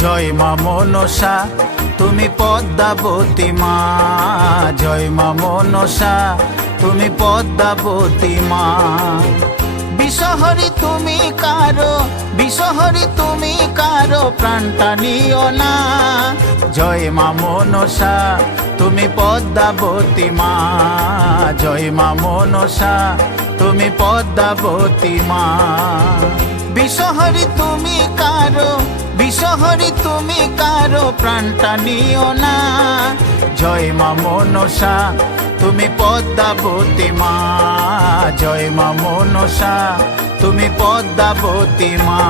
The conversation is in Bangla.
জয় মা মনসা তুমি পদ্মাবতী মা, জয় মা মনসা তুমি পদ্মাবতী মা। বিষহরি তুমি কারো, বিষহরি তুমি কারো প্রাণটা নিও না। জয় মা মনসা তুমি পদ্মাবতী মা, জয় মা মনসা তুমি পদ্মাবতী মা। বিষহরি তুমি কারো, বিষহরি তুমি কারো প্রাণটা নিও না। জয় মা মনসা তুমি পদ্মাবতী মা, জয় মা মনসা তুমি পদ্মাবতী মা।